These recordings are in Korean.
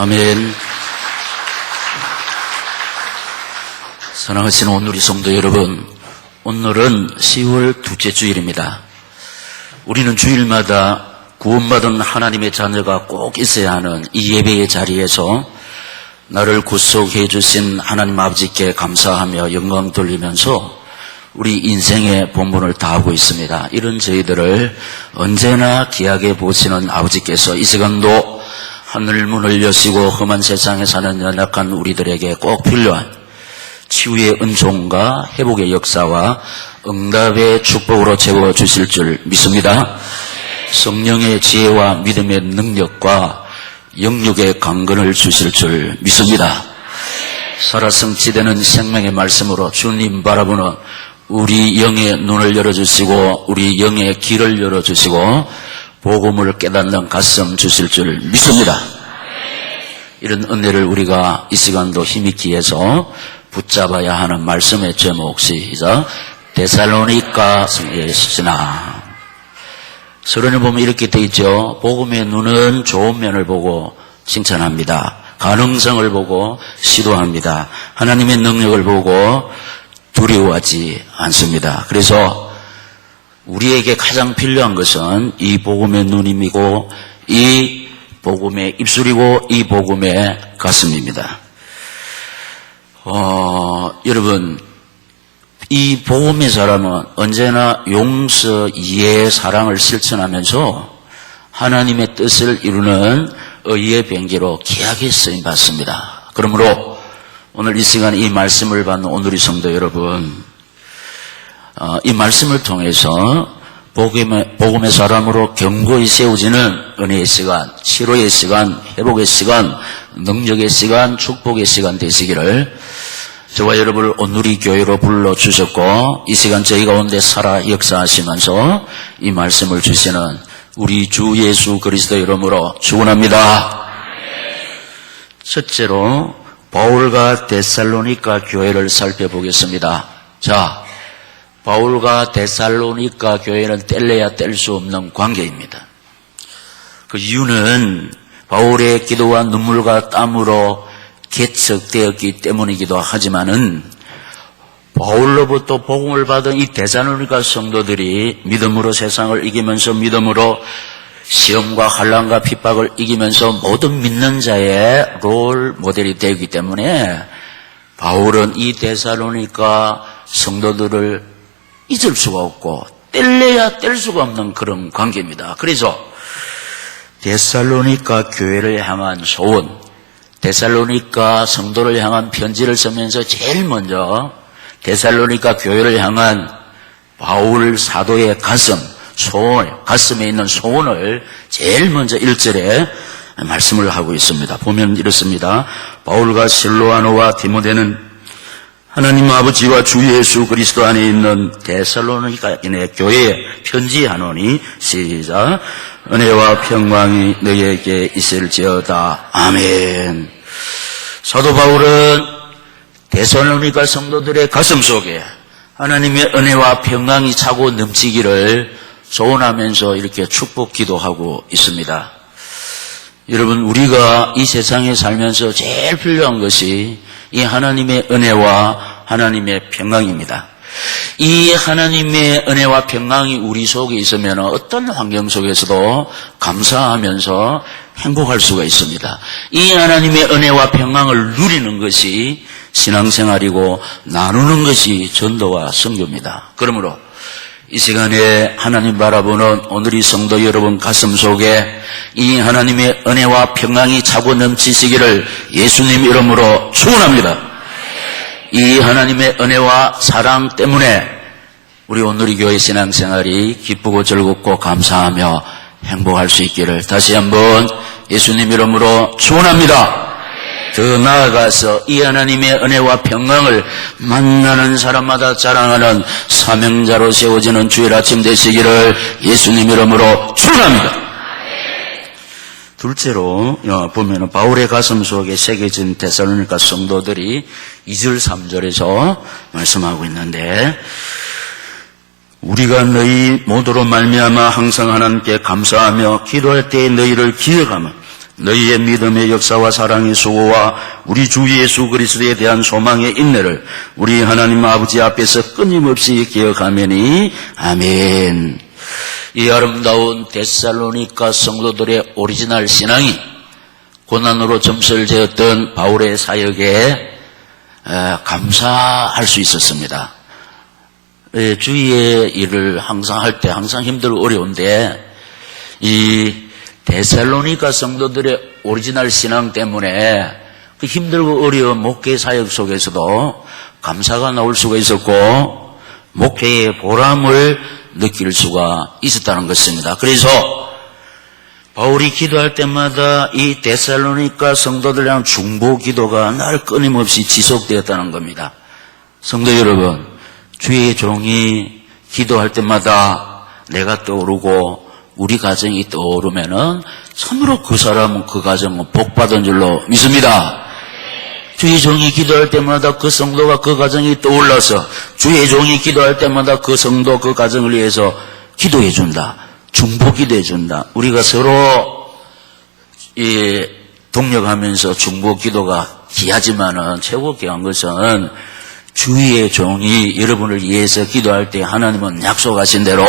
아멘. 사랑하시는 온누리 성도 여러분, 오늘은 10월 둘째 주일입니다. 우리는 주일마다 구원받은 하나님의 자녀가 꼭 있어야 하는 이 예배의 자리에서 나를 구속해 주신 하나님 아버지께 감사하며 영광 돌리면서 우리 인생의 본분을 다하고 있습니다. 이런 저희들을 언제나 귀하게 보시는 아버지께서 이 시간도 하늘 문을 여시고 험한 세상에 사는 연약한 우리들에게 꼭 필요한 치유의 은총과 회복의 역사와 응답의 축복으로 채워주실 줄 믿습니다. 성령의 지혜와 믿음의 능력과 영육의 강건을 주실 줄 믿습니다. 살아 성취되는 생명의 말씀으로 주님 바라보는 우리 영의 눈을 열어주시고 우리 영의 길을 열어주시고 복음을 깨닫는 가슴 주실 줄 믿습니다. 이런 은혜를 우리가 이 시간도 힘있게 해서 붙잡아야 하는 말씀의 제목 시작. 데살로니가서의 신앙. 서론에 보면 이렇게 되어 있죠. 복음의 눈은 좋은 면을 보고 칭찬합니다. 가능성을 보고 시도합니다. 하나님의 능력을 보고 두려워하지 않습니다. 그래서 우리에게 가장 필요한 것은 이 복음의 눈이고 이 복음의 입술이고 이 복음의 가슴입니다. 여러분, 이 복음의 사람은 언제나 용서, 이해, 사랑을 실천하면서 하나님의 뜻을 이루는 의의 병기로 귀하게 쓰임받습니다. 그러므로 오늘 이 시간 이 말씀을 받는 오늘의 성도 여러분, 이 말씀을 통해서 복음의 사람으로 견고히 세워지는 은혜의 시간, 치료의 시간, 회복의 시간, 능력의 시간, 축복의 시간 되시기를 저와 여러분을 온누리 교회로 불러주셨고 이 시간 저희 가운데 살아 역사하시면서 이 말씀을 주시는 우리 주 예수 그리스도 이름으로 축원합니다. 첫째로 바울과 데살로니가 교회를 살펴보겠습니다. 자, 바울과 데살로니가 교회는 뗄래야 뗄 수 없는 관계입니다. 그 이유는 바울의 기도와 눈물과 땀으로 개척되었기 때문이기도 하지만은 바울로부터 복음을 받은 이 데살로니가 성도들이 믿음으로 세상을 이기면서 믿음으로 시험과 환난과 핍박을 이기면서 모든 믿는 자의 롤 모델이 되기 때문에 바울은 이 데살로니가 성도들을 잊을 수가 없고 뗄래야 뗄 수가 없는 그런 관계입니다. 그래서 데살로니가 교회를 향한 소원, 데살로니가 성도를 향한 편지를 쓰면서 제일 먼저 데살로니가 교회를 향한 바울 사도의 가슴에 있는 소원을 제일 먼저 1절에 말씀을 하고 있습니다. 보면 이렇습니다. 바울과 실로아노와 디모데는 하나님 아버지와 주 예수 그리스도 안에 있는 데살로니가인의 교회에 편지하노니 시작. 은혜와 평강이 너희에게 있을지어다. 아멘. 사도 바울은 데살로니가 성도들의 가슴 속에 하나님의 은혜와 평강이 차고 넘치기를 소원하면서 이렇게 축복 기도하고 있습니다. 여러분, 우리가 이 세상에 살면서 제일 필요한 것이 이 하나님의 은혜와 하나님의 평강입니다. 이 하나님의 은혜와 평강이 우리 속에 있으면 어떤 환경 속에서도 감사하면서 행복할 수가 있습니다. 이 하나님의 은혜와 평강을 누리는 것이 신앙생활이고 나누는 것이 전도와 선교입니다. 그러므로 이 시간에 하나님 바라보는 오늘의 성도 여러분 가슴 속에 이 하나님의 은혜와 평강이 차고 넘치시기를 예수님 이름으로 축원합니다. 이 하나님의 은혜와 사랑 때문에 우리 온누리 교회 신앙생활이 기쁘고 즐겁고 감사하며 행복할 수 있기를 다시 한번 예수님 이름으로 축원합니다. 더 나아가서 이 하나님의 은혜와 평강을 만나는 사람마다 자랑하는 사명자로 세워지는 주일 아침 되시기를 예수님 이름으로 축원합니다. 둘째로 보면 바울의 가슴 속에 새겨진 데살로니가 성도들이 2절 3절에서 말씀하고 있는데 우리가 너희 모두로 말미암아 항상 하나님께 감사하며 기도할 때에 너희를 기억하며 너희의 믿음의 역사와 사랑의 수고와 우리 주 예수 그리스도에 대한 소망의 인내를 우리 하나님 아버지 앞에서 끊임없이 기억하매니 아멘. 이 아름다운 데살로니가 성도들의 오리지널 신앙이 고난으로 점수를 재었던 바울의 사역에 감사할 수 있었습니다. 주위의 일을 항상 할 때 항상 힘들고 어려운데 이 데살로니가 성도들의 오리지널 신앙 때문에 그 힘들고 어려운 목회 사역 속에서도 감사가 나올 수가 있었고 목회의 보람을 느낄 수가 있었다는 것입니다. 그래서 바울이 기도할 때마다 이 데살로니가 성도들에 대한 중보 기도가 늘 끊임없이 지속되었다는 겁니다. 성도 여러분, 주의 종이 기도할 때마다 내가 떠오르고 우리 가정이 떠오르면은 참으로 그 사람은 그 가정은 복받은 줄로 믿습니다. 주의 종이 기도할 때마다 그 성도가 그 가정이 떠올라서 주의 종이 기도할 때마다 그 성도 그 가정을 위해서 기도해 준다. 중보 기도해 준다. 우리가 서로 동력하면서 중보 기도가 귀하지만은 최고 귀한 것은 주의 종이 여러분을 위해서 기도할 때 하나님은 약속하신 대로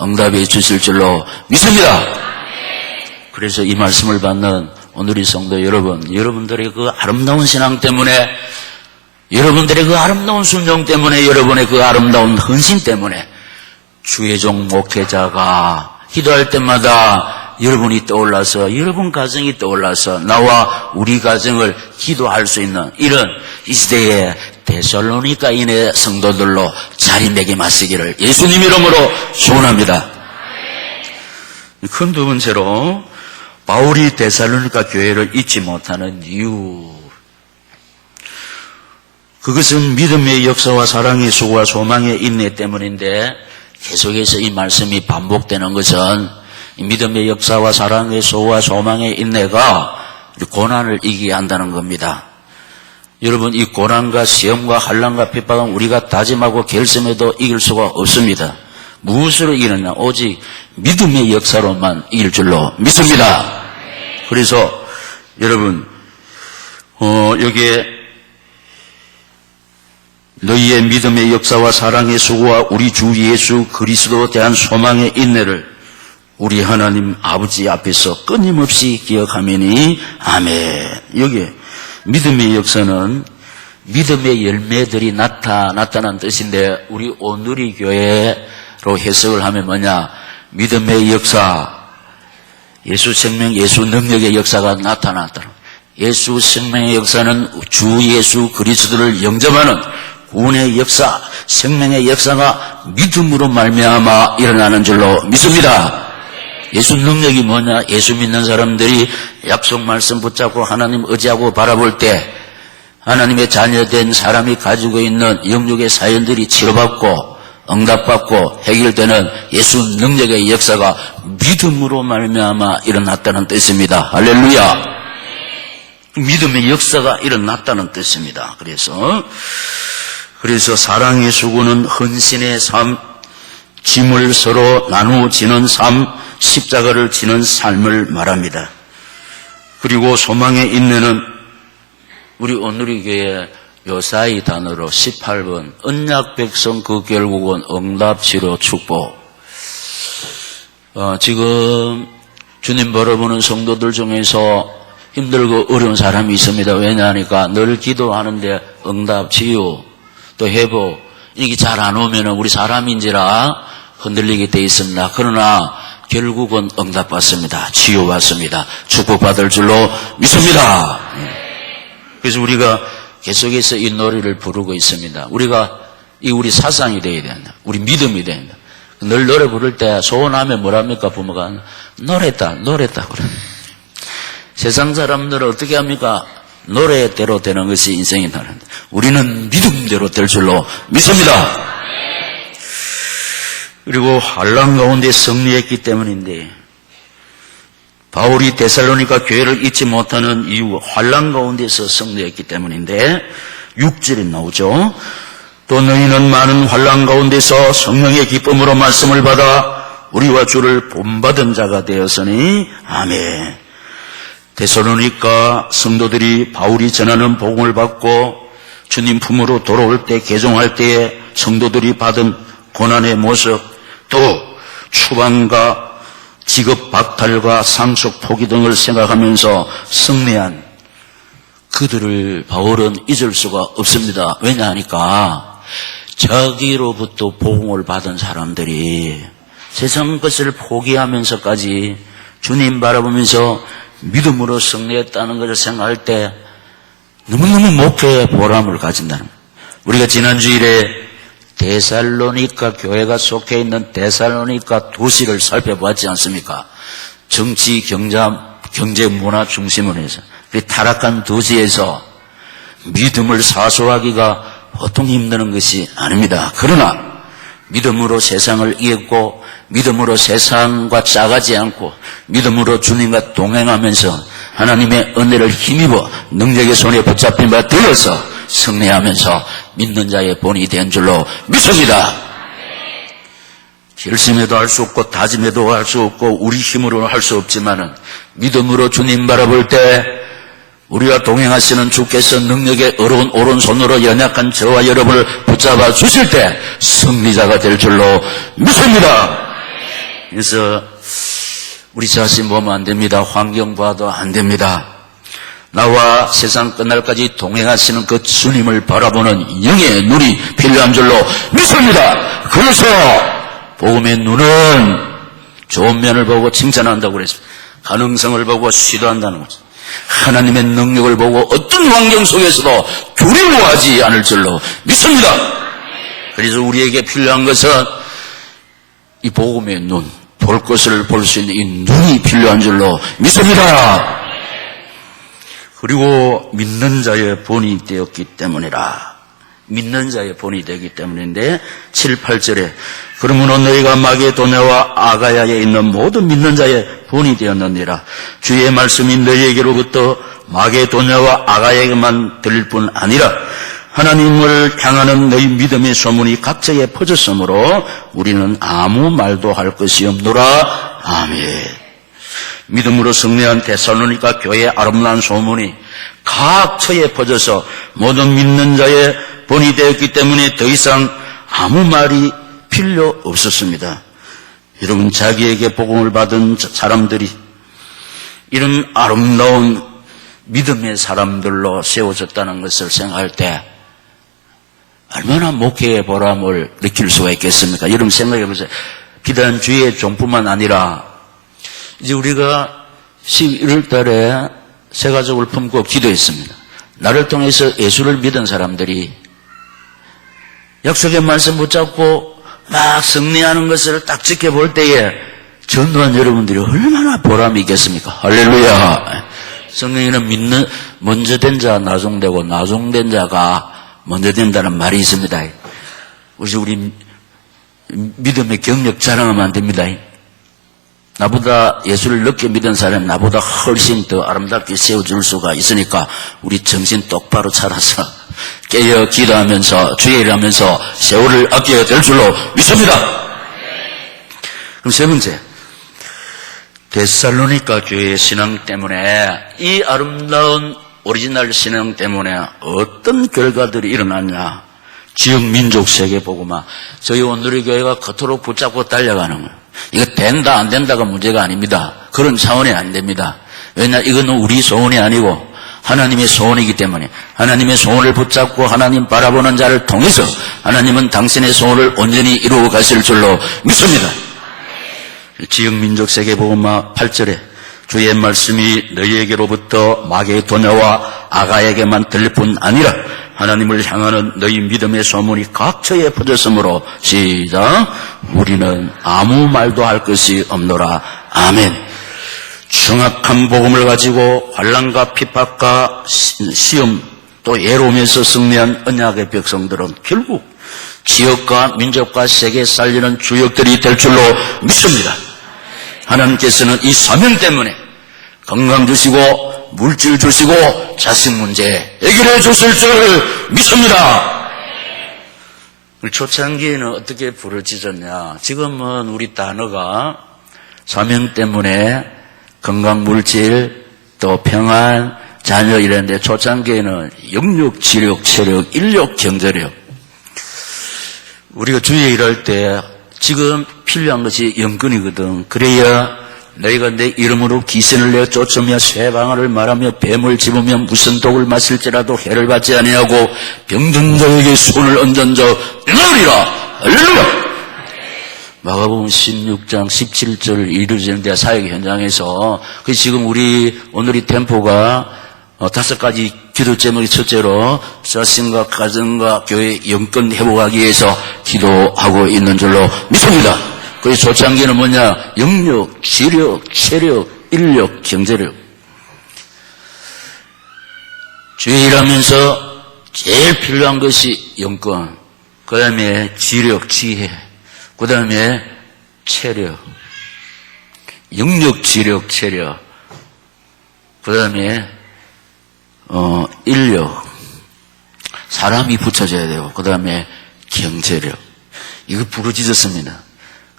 응답해 주실 줄로 믿습니다. 그래서 이 말씀을 받는 오늘의 성도 여러분, 여러분들의 그 아름다운 신앙 때문에, 여러분들의 그 아름다운 순종 때문에, 여러분의 그 아름다운 헌신 때문에 주의 종 목회자가 기도할 때마다 여러분이 떠올라서, 여러분 가정이 떠올라서 나와 우리 가정을 기도할 수 있는 이런 이 시대의 데살로니가인의 성도들로 자리매김하시기를 예수님 이름으로 축원합니다. 큰 두 번째로 바울이 데살로니가 교회를 잊지 못하는 이유, 그것은 믿음의 역사와 사랑의 수고와 소망의 인내 때문인데 계속해서 이 말씀이 반복되는 것은 이 믿음의 역사와 사랑의 수고와 소망의 인내가 고난을 이기게 한다는 겁니다. 여러분, 이 고난과 시험과 환난과 핍박은 우리가 다짐하고 결심해도 이길 수가 없습니다. 무엇으로 이기느냐? 오직 믿음의 역사로만 이길 줄로 믿습니다. 그래서 여러분, 여기에 너희의 믿음의 역사와 사랑의 수고와 우리 주 예수 그리스도에 대한 소망의 인내를 우리 하나님 아버지 앞에서 끊임없이 기억하매니 아멘. 여기에 믿음의 역사는 믿음의 열매들이 나타났다는 뜻인데 우리 오누리 교회로 해석을 하면 뭐냐? 믿음의 역사, 예수 생명, 예수 능력의 역사가 나타났다. 예수 생명의 역사는 주 예수 그리스도를 영접하는 구원의 역사, 생명의 역사가 믿음으로 말미암아 일어나는 줄로 믿습니다. 예수 능력이 뭐냐? 예수 믿는 사람들이 약속 말씀 붙잡고 하나님 의지하고 바라볼 때 하나님의 자녀된 사람이 가지고 있는 영육의 사연들이 치료받고 응답받고 해결되는 예수 능력의 역사가 믿음으로 말미암아 일어났다는 뜻입니다. 할렐루야. 믿음의 역사가 일어났다는 뜻입니다. 그래서 사랑의 수고는 헌신의 삶, 짐을 서로 나누어지는 삶, 십자가를 지는 삶을 말합니다. 그리고 소망의 인내는 우리 오늘의 교회 요사이 단어로 18번 언약 백성 그 결국은 응답 치료 축복. 지금 주님 바라보는 성도들 중에서 힘들고 어려운 사람이 있습니다. 왜냐하니까 늘 기도하는데 응답 치유 또 회복 이게 잘 안 오면 우리 사람인지라 흔들리게 돼 있습니다. 그러나 결국은 응답받습니다. 치유받습니다. 축복받을 줄로 믿습니다. 그래서 우리가 계속해서 이 노래를 부르고 있습니다. 우리 사상이 되어야 된다. 우리 믿음이 된다. 늘 노래 부를 때 소원하면 뭐랍니까? 부모가 노래다. 그래. 세상 사람들은 어떻게 합니까? 노래대로 되는 것이 인생이다. 우리는 믿음대로 될 줄로 믿습니다. 그리고 환난 가운데 승리했기 때문인데 바울이 데살로니가 교회를 잊지 못하는 이유, 환난 가운데서 승리했기 때문인데 6절에 나오죠. 또 너희는 많은 환난 가운데서 성령의 기쁨으로 말씀을 받아 우리와 주를 본받은 자가 되었으니 아멘. 데살로니가 성도들이 바울이 전하는 복음을 받고 주님 품으로 돌아올 때 개종할 때에 성도들이 받은 고난의 모습, 또 추방과 직업 박탈과 상속 포기 등을 생각하면서 승리한 그들을 바울은 잊을 수가 없습니다. 왜냐하니까 자기로부터 복음을 받은 사람들이 세상 것을 포기하면서까지 주님 바라보면서 믿음으로 승리했다는 것을 생각할 때 너무너무 목회의 보람을 가진다는 거예요. 우리가 지난 주일에 데살로니가 교회가 속해 있는 데살로니가 도시를 살펴보았지 않습니까? 정치, 경제, 문화 중심으로 해서 그 타락한 도시에서 믿음을 사수하기가 보통 힘드는 것이 아닙니다. 그러나 믿음으로 세상을 이겼고 믿음으로 세상과 짜가지 않고 믿음으로 주님과 동행하면서 하나님의 은혜를 힘입어 능력의 손에 붙잡힌 바 되어서 승리하면서 믿는 자의 본이 된 줄로 믿습니다. 결심해도 할 수 없고 다짐해도 할 수 없고 우리 힘으로는 할 수 없지만은 믿음으로 주님 바라볼 때 우리와 동행하시는 주께서 능력의 어려운 오른손으로 연약한 저와 여러분을 붙잡아 주실 때 승리자가 될 줄로 믿습니다. 그래서 우리 자신 보면 안 됩니다. 환경 봐도 안 됩니다. 나와 세상 끝날까지 동행하시는 그 주님을 바라보는 영의 눈이 필요한 줄로 믿습니다. 그래서 복음의 눈은 좋은 면을 보고 칭찬한다고 그랬습니다. 가능성을 보고 시도한다는 거죠. 하나님의 능력을 보고 어떤 환경 속에서도 두려워하지 않을 줄로 믿습니다. 그래서 우리에게 필요한 것은 이 복음의 눈, 볼 것을 볼 수 있는 이 눈이 필요한 줄로 믿습니다. 그리고 믿는 자의 본이 되었기 때문이라. 믿는 자의 본이 되기 때문인데 7, 8절에 그러므로 너희가 마게도냐와 아가야에 있는 모든 믿는 자의 본이 되었느니라. 주의 말씀이 너희에게로부터 마게도냐와 아가야에게만 들릴 뿐 아니라 하나님을 향하는 너희 믿음의 소문이 각처에 퍼졌으므로 우리는 아무 말도 할 것이 없노라. 아멘. 믿음으로 승리한 데살로니가 교회의 아름다운 소문이 각처에 퍼져서 모든 믿는 자의 본이 되었기 때문에 더 이상 아무 말이 필요 없었습니다. 여러분, 자기에게 복음을 받은 사람들이 이런 아름다운 믿음의 사람들로 세워졌다는 것을 생각할 때 얼마나 목회의 보람을 느낄 수가 있겠습니까? 여러분 생각해 보세요. 비단 주의 종뿐만 아니라 이제 우리가 11월 달에 새 가족을 품고 기도했습니다. 나를 통해서 예수를 믿은 사람들이 약속의 말씀 붙잡고 막 승리하는 것을 딱 지켜볼 때에 전도한 여러분들이 얼마나 보람이 있겠습니까? 할렐루야. 성경에는 믿는 먼저 된 자 나중되고 나중된 자가 먼저 된다는 말이 있습니다. 우리 믿음의 경력 자랑하면 안 됩니다. 나보다 예수를 늦게 믿은 사람은 나보다 훨씬 더 아름답게 세워줄 수가 있으니까 우리 정신 똑바로 차려서 깨어 기도하면서 주의를 하면서 세월을 아껴야 될 줄로 믿습니다. 그럼 세 번째, 데살로니가 교회의 신앙 때문에 이 아름다운 오리지널 신앙 때문에 어떤 결과들이 일어났냐. 지역 민족 세계 복음화. 저희 온누리 교회가 그토록 붙잡고 달려가는 거예요. 이거 된다 안 된다가 문제가 아닙니다. 그런 차원이 안 됩니다. 왜냐, 이건 우리 소원이 아니고 하나님의 소원이기 때문에 하나님의 소원을 붙잡고 하나님 바라보는 자를 통해서 하나님은 당신의 소원을 온전히 이루어 가실 줄로 믿습니다. 지역 민족 세계 복음화 8절에 주의 말씀이 너희에게로부터 마게도냐와 아가에게만 들릴 뿐 아니라 하나님을 향하는 너희 믿음의 소문이 각처에 퍼졌으므로 시작. 우리는 아무 말도 할 것이 없노라. 아멘. 정확한 복음을 가지고 환난과 핍박과 시험 또 예로움에서 승리한 언약의 백성들은 결국 지역과 민족과 세계에 살리는 주역들이 될 줄로 믿습니다. 하나님께서는 이 사명 때문에 건강 주시고 물질 주시고 자식 문제 해결해 주실 줄 믿습니다. 초창기에는 어떻게 부르짖었냐. 지금은 우리 단어가 사명 때문에 건강 물질 또 평안, 자녀 이랬는데 초창기에는 영육, 지력, 체력, 인력, 경제력. 우리가 주위에 일할 때 지금 필요한 것이 영권이거든. 그래야 너희가 내 이름으로 기신을 내어 쫓으며 쇠방아를 말하며 뱀을 집으며 무슨 독을 마실지라도 해를 받지 아니하고 병든 자에게 손을 얹은 자 나으리라. 할렐루야. 마가복음 16장 17절 이루어지는데 사역 현장에서 그 지금 오늘이 템포가 5가지 기도 제목이 첫째로 자신과 가정과 교회 영권 회복하기 위해서 기도하고 있는 줄로 믿습니다. 그 초창기는 뭐냐? 영력, 지력, 체력, 인력, 경제력. 주의 일하면서 제일 필요한 것이 영권, 그 다음에 지력, 지혜, 그 다음에 체력, 영력, 지력, 체력, 그 다음에 인력, 사람이 붙여져야 되고, 그 다음에 경제력. 이거 부르짖었습니다.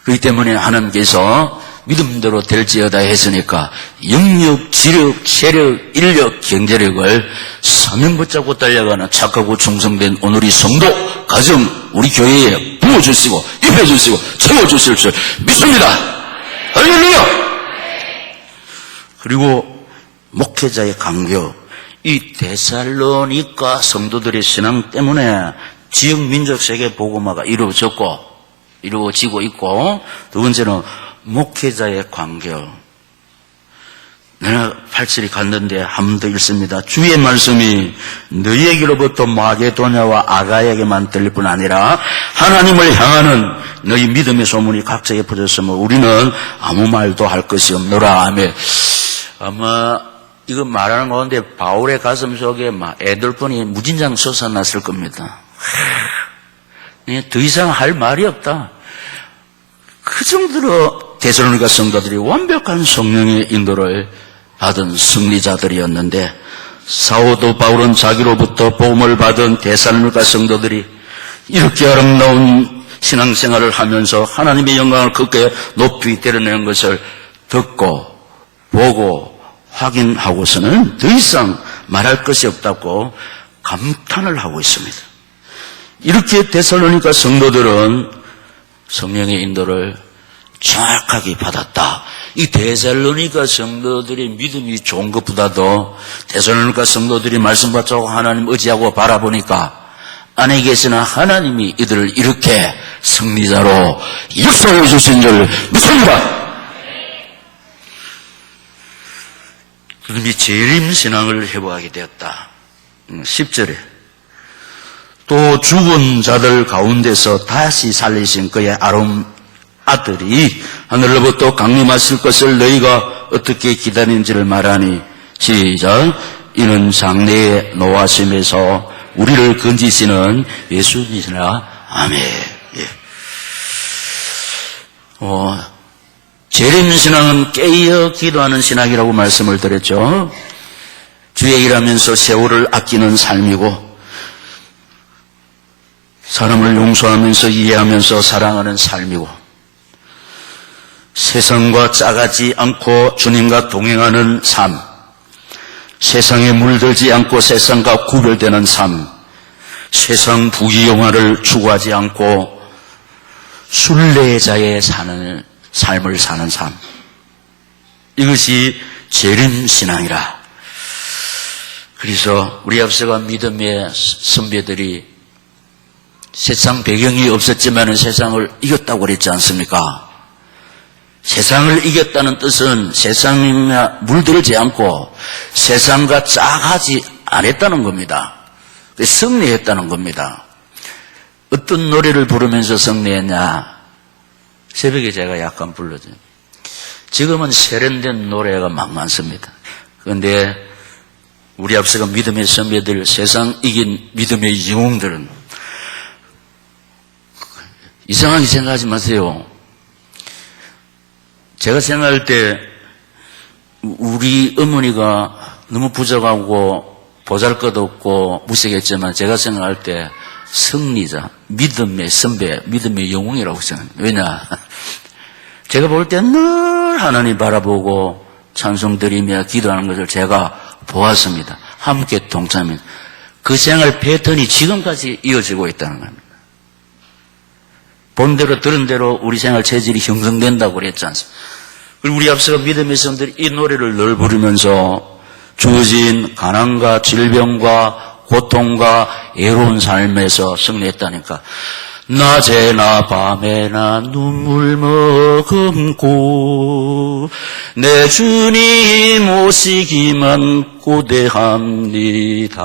그렇기 때문에 하나님께서 믿음대로 될지어다 했으니까 영력, 지력, 체력, 인력, 경제력을 사명 붙잡고 달려가는 착하고 충성된 오늘의 성도, 가정, 우리 교회에 부어주시고 입혀주시고 채워주실 줄 믿습니다. 할렐루야. 그리고 목회자의 강교, 이 데살로니가 성도들의 신앙 때문에 지역 민족 세계 복음화가 이루어지고 있고, 두 번째는 목회자의 관계. 내가 8절이 갔는데 한 번 더 읽습니다. 주의 말씀이 너희에게로부터 마게도냐와 아가야에게만 들릴 뿐 아니라 하나님을 향하는 너희 믿음의 소문이 각처에 퍼졌으며 우리는 아무 말도 할 것이 없노라. 아멘. 아마 이거 말하는 가운데 바울의 가슴 속에 막 애들뿐이 무진장 솟아났을 겁니다. 더 이상 할 말이 없다. 그 정도로 데살로니가 성도들이 완벽한 성령의 인도를 받은 승리자들이었는데, 사도 바울은 자기로부터 복음을 받은 데살로니가 성도들이 이렇게 아름다운 신앙생활을 하면서 하나님의 영광을 크게 높이 드러내는 것을 듣고 보고 확인하고서는 더 이상 말할 것이 없다고 감탄을 하고 있습니다. 이렇게 데살로니가 성도들은 성령의 인도를 정확하게 받았다. 이 데살로니가 성도들의 믿음이 좋은 것보다도 데살로니가 성도들이 말씀 받자고 하나님 의지하고 바라보니까 안에 계시는 하나님이 이들을 이렇게 승리자로 역사해 주신 줄 믿습니다. 그들이 재림신앙을 회복하게 되었다. 10절에 또 죽은 자들 가운데서 다시 살리신 그의 아름 아들이 하늘로부터 강림하실 것을 너희가 어떻게 기다리는지를 말하니, 시작. 이는 장래에 노하심에서 우리를 건지시는 예수님이시라. 아멘. 예. 재림신앙은 깨어 기도하는 신앙이라고 말씀을 드렸죠. 주의 일하면서 세월을 아끼는 삶이고, 사람을 용서하면서 이해하면서 사랑하는 삶이고, 세상과 짜가지 않고 주님과 동행하는 삶, 세상에 물들지 않고 세상과 구별되는 삶, 세상 부귀영화를 추구하지 않고 순례자의 사는 삶을 사는 삶, 이것이 재림신앙이라. 그래서 우리 앞서가 믿음의 선배들이 세상 배경이 없었지만 세상을 이겼다고 그랬지 않습니까? 세상을 이겼다는 뜻은 세상에 물들지 않고 세상과 짜가지 않았다는 겁니다. 승리했다는 겁니다. 어떤 노래를 부르면서 승리했냐? 새벽에 제가 약간 불러줘요. 지금은 세련된 노래가 막 많습니다. 그런데 우리 앞서가 믿음의 선배들, 세상 이긴 믿음의 영웅들은 이상하게 생각하지 마세요. 제가 생각할 때 우리 어머니가 너무 부족하고 보잘것없고 무색했지만 제가 생각할 때 승리자, 믿음의 선배, 믿음의 영웅이라고 생각합니다. 왜냐? 제가 볼 때 늘 하나님 바라보고 찬송드리며 기도하는 것을 제가 보았습니다. 함께 동참합니다. 그 생활 패턴이 지금까지 이어지고 있다는 겁니다. 본 대로 들은 대로 우리 생활 체질이 형성된다고 그랬지 않습니까? 그리고 우리 앞서 믿음의 성들이 이 노래를 늘 부르면서 주어진 가난과 질병과 고통과 애로운 삶에서 승리했다니까. 낮에나 밤에나 눈물 머금고 내 주님 오시기만 고대합니다.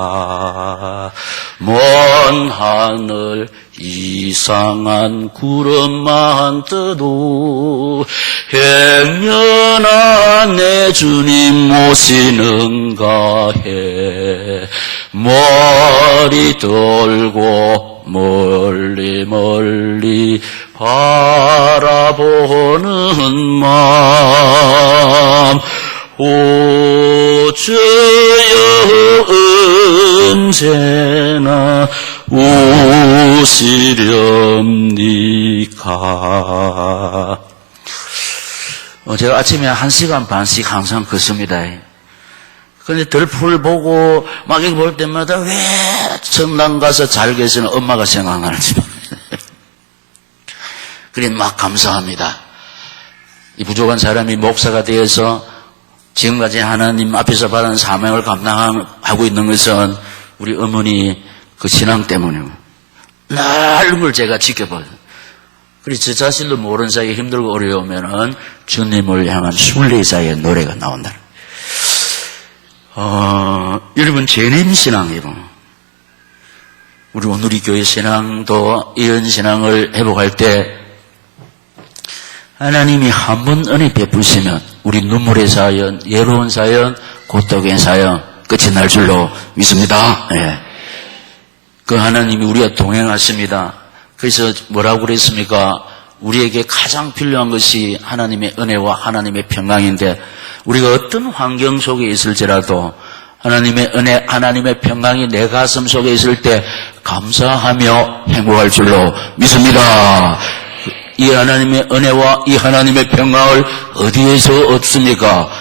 먼 하늘 이상한 구름만 떠도 행여나 내 주님 오시는가 해 머리 들고 멀리 멀리 바라보는 마음 오 주여 언제나 오시렵니까. 제가 아침에 1시간 반씩 항상 걷습니다. 근데 들풀 보고 막 이거 볼 때마다 왜 성당 가서 잘 계시는 엄마가 생각나는지 그래 막 감사합니다. 이 부족한 사람이 목사가 되어서 지금까지 하나님 앞에서 받은 사명을 감당하고 있는 것은 우리 어머니 그 신앙 때문이고 날 걸 제가 지켜봐요. 그래서 저 자신도 모르는 사이에 힘들고 어려우면은 주님을 향한 순례자의 노래가 나온다. 여러분 재림신앙이고 우리 오늘의 교회 신앙도 이런 신앙을 회복할 때 하나님이 한 번 은혜 베푸시면 우리 눈물의 사연, 예로운 사연, 고통의 사연 끝이 날 줄로 믿습니다. 예. 그 하나님이 우리와 동행하십니다. 그래서 뭐라고 그랬습니까? 우리에게 가장 필요한 것이 하나님의 은혜와 하나님의 평강인데 우리가 어떤 환경 속에 있을지라도 하나님의 은혜, 하나님의 평강이 내 가슴 속에 있을 때 감사하며 행복할 줄로 믿습니다. 이 하나님의 은혜와 이 하나님의 평강을 어디에서 얻습니까?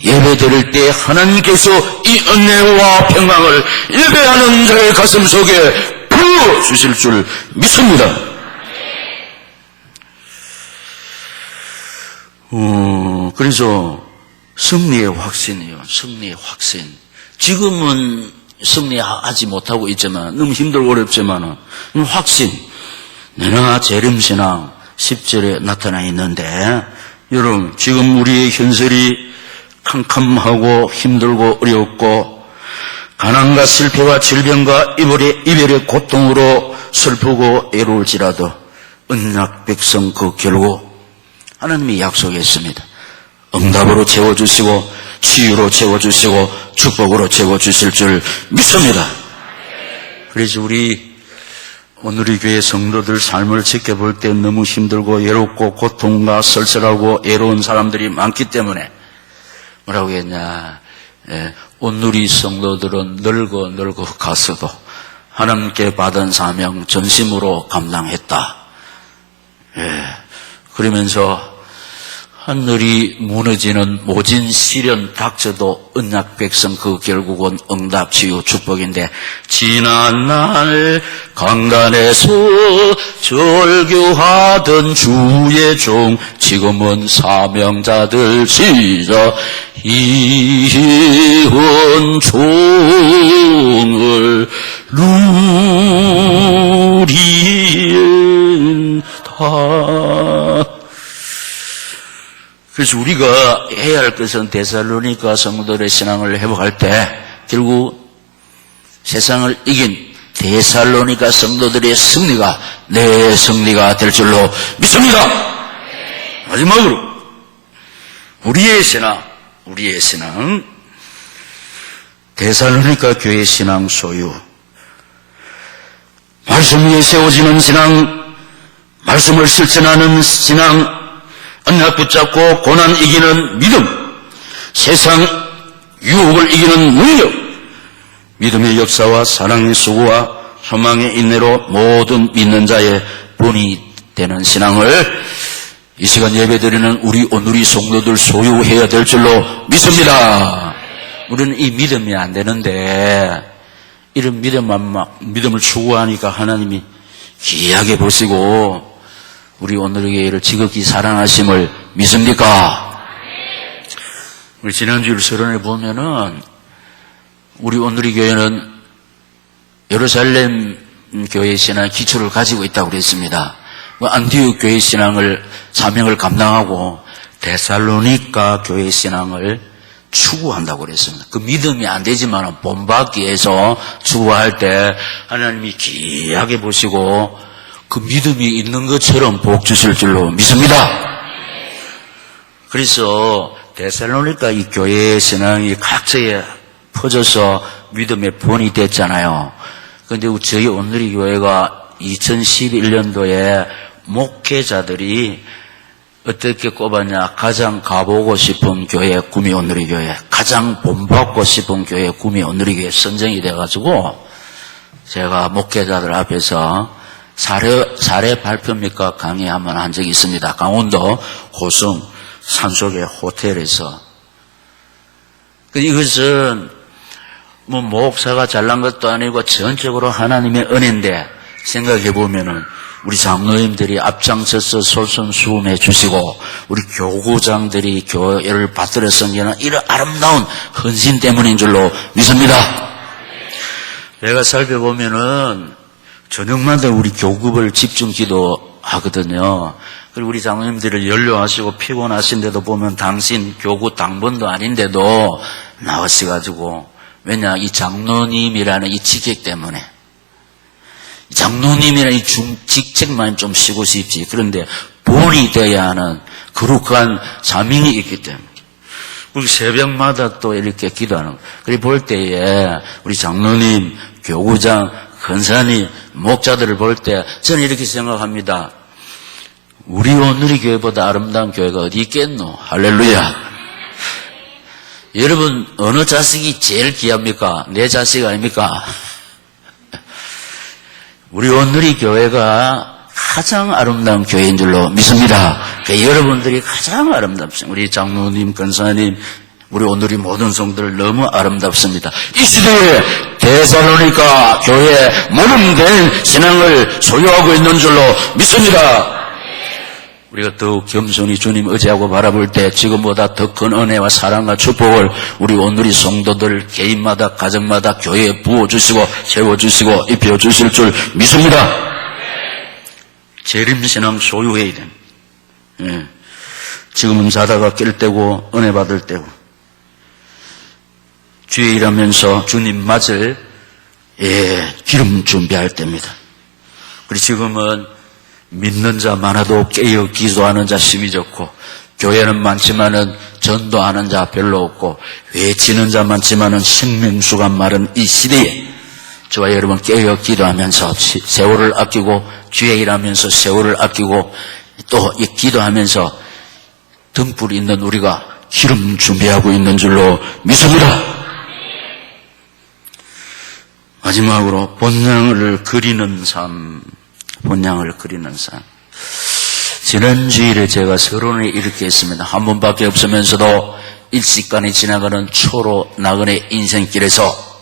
예배 드릴 때 하나님께서 이 은혜와 평강을 예배하는 자의 가슴 속에 부어주실 줄 믿습니다. 그래서 승리의 확신이에요. 승리의 확신. 지금은 승리하지 못하고 있지만 너무 힘들고 어렵지만 확신. 내나 재림신앙 10절에 나타나 있는데 여러분 지금 우리의 현실이 캄캄하고 힘들고 어렵고 가난과 실패와 질병과 이별의 고통으로 슬프고 애로울지라도 언약 백성 그 결국 하나님이 약속했습니다. 응답으로 채워주시고 치유로 채워주시고 축복으로 채워주실 줄 믿습니다. 그래서 우리 오늘의 교회 성도들 삶을 지켜볼 때 너무 힘들고 외롭고 고통과 쓸쓸하고 애로운 사람들이 많기 때문에 뭐라고 했냐, 오늘의 성도들은 늙어 가서도 하나님께 받은 사명 전심으로 감당했다. 그러면서 하늘이 무너지는 모진 시련 닥쳐도 언약 백성 그 결국은 응답 치유 축복인데 지난날 강단에서 절규하던 주의 종 지금은 사명자들 시작 이은 종을 누리다. 그래서 우리가 해야 할 것은 데살로니가 성도들의 신앙을 회복할 때 결국 세상을 이긴 데살로니가 성도들의 승리가 내 승리가 될 줄로 믿습니다. 마지막으로 우리의 신앙 데살로니가 교회 신앙 소유 말씀 위에 세워지는 신앙 말씀을 실천하는 신앙 언약 붙잡고 고난 이기는 믿음, 세상 유혹을 이기는 능력, 믿음의 역사와 사랑의 수고와 소망의 인내로 모든 믿는 자의 본이 되는 신앙을 이 시간 예배드리는 우리 오늘의 성도들 소유해야 될 줄로 믿습니다. 우리는 이 믿음이 안 되는데 이런 믿음을 추구하니까 하나님이 귀하게 보시고 우리 오늘의 교회를 지극히 사랑하심을 믿습니까? 우리 지난주 서론에 보면은 우리 오늘의 교회는 예루살렘 교회 신앙 기초를 가지고 있다고 그랬습니다. 안디옥 교회 신앙을 사명을 감당하고 데살로니가 교회 신앙을 추구한다고 그랬습니다. 그 믿음이 안 되지만 본받기 위해서 추구할 때 하나님이 귀하게 보시고 그 믿음이 있는 것처럼 복 주실 줄로 믿습니다. 그래서 데살로니가 이 교회의 신앙이 각처에 퍼져서 믿음의 본이 됐잖아요. 그런데 저희 오늘의 교회가 2011년도에 목회자들이 어떻게 꼽았냐. 가장 가보고 싶은 교회 구미 오늘의 교회, 가장 본받고 싶은 교회 구미 오늘의 교회 선정이 돼가지고 제가 목회자들 앞에서 사례 발표입니까 강의 한번 한 적이 있습니다. 강원도 고성 산속의 호텔에서. 이것은 목사가 잘난 것도 아니고 전적으로 하나님의 은혜인데 생각해 보면은 우리 장로님들이 앞장서서 솔선수범해 주시고 우리 교구장들이 교회를 받들어 섬기는 이런 아름다운 헌신 때문인 줄로 믿습니다. 내가 살펴보면은 저녁마다 우리 교급을 집중 기도하거든요. 그리고 우리 장로님들을 연료하시고 피곤하신데도 보면 당신 교구 당번도 아닌데도 나오셔가지고 왜냐 이 장로님이라는 이 직책 때문에 장로님이라는 이 직책만 좀 쉬고 싶지. 그런데 본이 되어야 하는 거룩한 사명이 있기 때문에. 우리 새벽마다 또 이렇게 기도하는. 그리고 볼 때에 우리 장로님, 교구장, 권사님, 목자들을 볼 때 저는 이렇게 생각합니다. 우리 오늘의 교회보다 아름다운 교회가 어디 있겠노? 할렐루야. 여러분 어느 자식이 제일 귀합니까? 내 자식 아닙니까? 우리 오늘의 교회가 가장 아름다운 교회인 줄로 믿습니다. 그러니까 여러분들이 가장 아름답습니다. 우리 장로님, 권사님, 우리 오늘의 모든 성도들 너무 아름답습니다. 이 시대에 데살로니가 교회에 모범된 신앙을 소유하고 있는 줄로 믿습니다. 우리가 더욱 겸손히 주님 의지하고 바라볼 때 지금보다 더 큰 은혜와 사랑과 축복을 우리 오늘의 성도들 개인마다 가정마다 교회에 부어주시고 세워주시고 입혀주실 줄 믿습니다. 재림신앙 소유해야 됩니다. 예. 지금은 자다가 깰 때고 은혜 받을 때고 주의 일하면서 주님 맞을 기름 준비할 때입니다. 그리고 지금은 믿는 자 많아도 깨어 기도하는 자 심히 적고 교회는 많지만은 전도하는 자 별로 없고 외치는 자 많지만은 생명수가 마른 이 시대에 저와 여러분 깨어 기도하면서 세월을 아끼고 주의 일하면서 세월을 아끼고 또 기도하면서 등불 있는 우리가 기름 준비하고 있는 줄로 믿습니다. 마지막으로 본향을 그리는 삶. 본향을 그리는 삶. 지난 주일에 제가 서론을 이렇게 했습니다. 한 번밖에 없으면서도 일시간에 지나가는 초로 나그네 인생길에서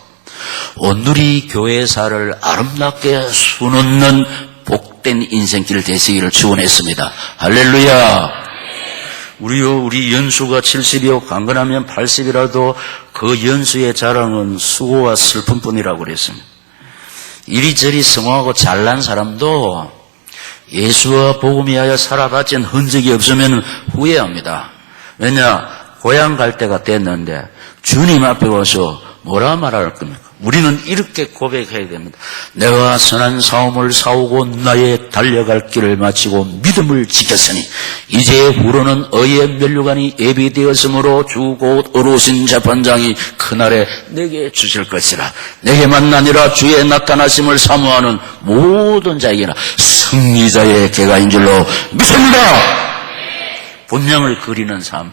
오늘이 교회사를 아름답게 수놓는 복된 인생길 되시기를 축원했습니다. 할렐루야. 우리 연수가 70이요 강건하면 80이라도 그 연수의 자랑은 수고와 슬픔뿐이라고 그랬습니다. 이리저리 성공하고 잘난 사람도 예수와 복음이 하여 살아바친 흔적이 없으면 후회합니다. 왜냐? 고향 갈 때가 됐는데 주님 앞에 와서 뭐라 말할 겁니까? 우리는 이렇게 고백해야 됩니다. 내가 선한 싸움을 싸우고 나의 달려갈 길을 마치고 믿음을 지켰으니 이제 후로는 의의 면류관이 예비되었으므로 주 곧 어루신 재판장이 그날에 내게 주실 것이라. 내게만 아니라 주의 나타나심을 사모하는 모든 자에게나 승리자의 계가인 줄로 믿습니다. 본향을 그리는 삶.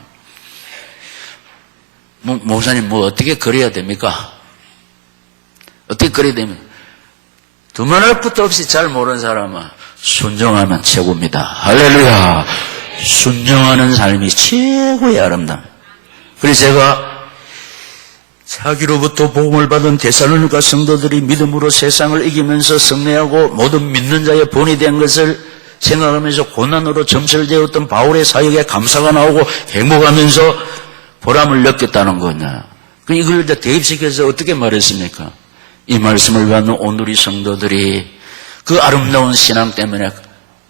목사님 어떻게 그려야 됩니까? 어떻게 그려야 됩니까? 두말할 것도 없이 잘 모르는 사람은 순종하면 최고입니다. 할렐루야. 순종하는 삶이 최고의 아름다움. 그래서 제가 자기로부터 복음을 받은 데살로니가 성도들이 믿음으로 세상을 이기면서 승리하고 모든 믿는 자의 본이 된 것을 생각하면서 고난으로 점철되었던 바울의 사역에 감사가 나오고 행복하면서 보람을 느꼈다는 거냐. 이걸 이제 대입시켜서 어떻게 말했습니까? 이 말씀을 받는 오늘의 성도들이 그 아름다운 신앙 때문에,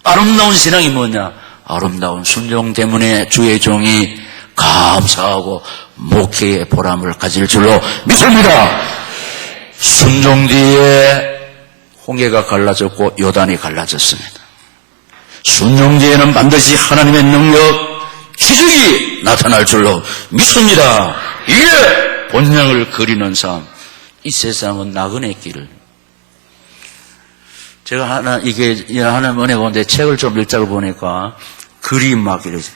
아름다운 신앙이 뭐냐? 아름다운 순종 때문에 주의 종이 감사하고 목회의 보람을 가질 줄로 믿습니다. 순종 뒤에 홍해가 갈라졌고 요단이 갈라졌습니다. 순종 뒤에는 반드시 하나님의 능력, 기적이 나타날 줄로 믿습니다. 이게 본향을 그리는 삶. 이 세상은 나그네 길을. 제가 하나님 은혜 가운데 책을 좀 읽자고 보니까 글이 막 이러지.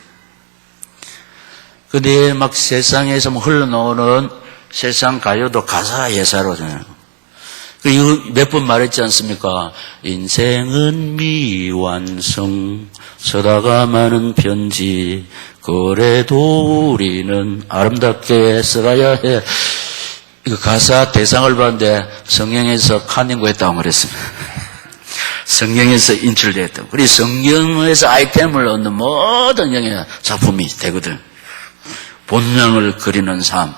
근데 막 세상에서 흘러나오는 세상 가요도 가사 예사로잖아요. 이거 몇 번 말했지 않습니까? 인생은 미완성, 서다가 많은 편지, 그래도 우리는 아름답게 써가야 해. 이거 가사 대상을 봤는데 성경에서 카닝고했다고 그랬습니다. 성경에서 인출됐다고. 그래서 성경에서 아이템을 얻는 모든 영의 작품이 되거든. 본향을 그리는 삶.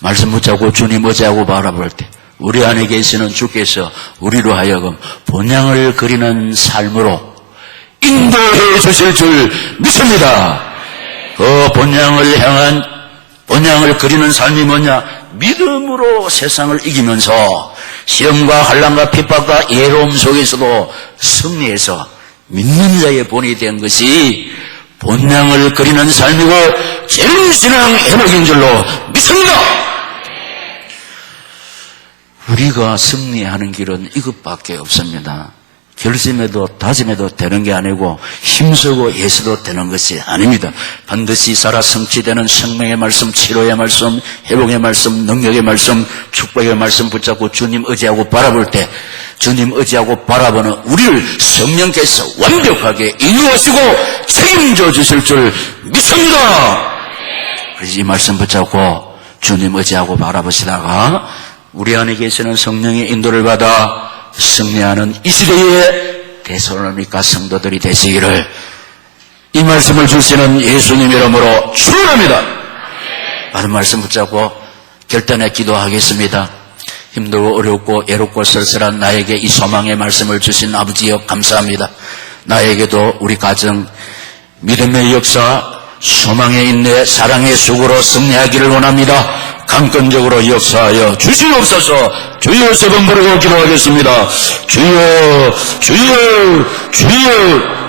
말씀 붙잡고 주님 의지하고 바라볼 때 우리 안에 계시는 주께서 우리로 하여금 본향을 그리는 삶으로 인도해 주실 줄 믿습니다. 그 본향을 그리는 삶이 뭐냐? 믿음으로 세상을 이기면서 시험과 환난과 핍박과 예로움 속에서도 승리해서 믿는 자의 본이 된 것이 본향을 그리는 삶이고 진실한 회복인 줄로 믿습니다. 우리가 승리하는 길은 이것밖에 없습니다. 결심해도 다짐해도 되는 게 아니고 힘쓰고 애써도 되는 것이 아닙니다. 반드시 살아 성취되는 생명의 말씀, 치료의 말씀, 회복의 말씀, 능력의 말씀, 축복의 말씀 붙잡고 주님 의지하고 바라볼 때 주님 의지하고 바라보는 우리를 성령께서 완벽하게 인도하시고 책임져 주실 줄 믿습니다. 그래서 이 말씀 붙잡고 주님 의지하고 바라보시다가 우리 안에 계시는 성령의 인도를 받아 승리하는 이 시대의 데살로니가 성도들이 되시기를 이 말씀을 주시는 예수님 이름으로 축원합니다. 받은 말씀 붙잡고 결단에 기도하겠습니다. 힘들고 어렵고 애롭고 쓸쓸한 나에게 이 소망의 말씀을 주신 아버지여 감사합니다. 나에게도 우리 가정 믿음의 역사, 소망의 인내, 사랑의 수고로 승리하기를 원합니다. 강권적으로 역사하여 주시옵소서. 주여 세 번 부르고 기도하겠습니다. 주여, 주여, 주여.